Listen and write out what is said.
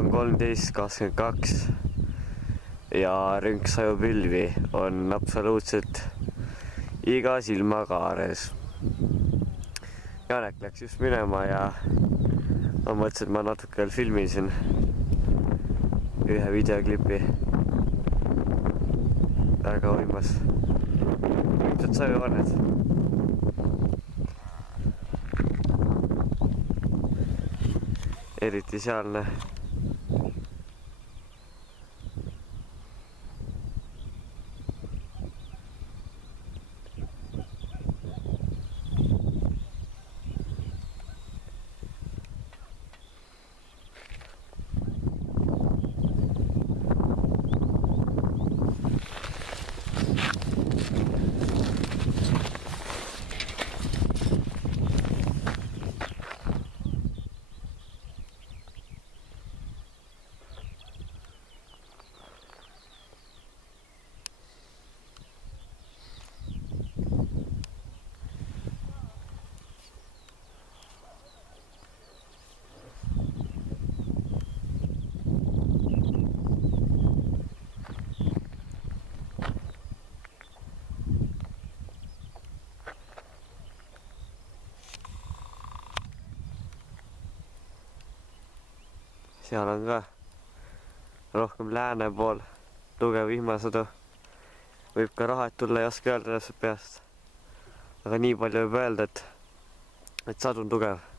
on 13.22 ja rünksajupilvi on absoluutselt iga silmakaares. Janek läks just minema ja ma mõtlesin, et ma natuke veel filmin siin ühe videoklipi. Väga võimas. Ilmselt sajuvaned. Eriti sealne. Seal on ka rohkem lääne pool tugev vihmasadu. Võib ka raha tulla, ei oska öelda täpselt peast. Aga nii palju võib öelda, et sadu on tugev.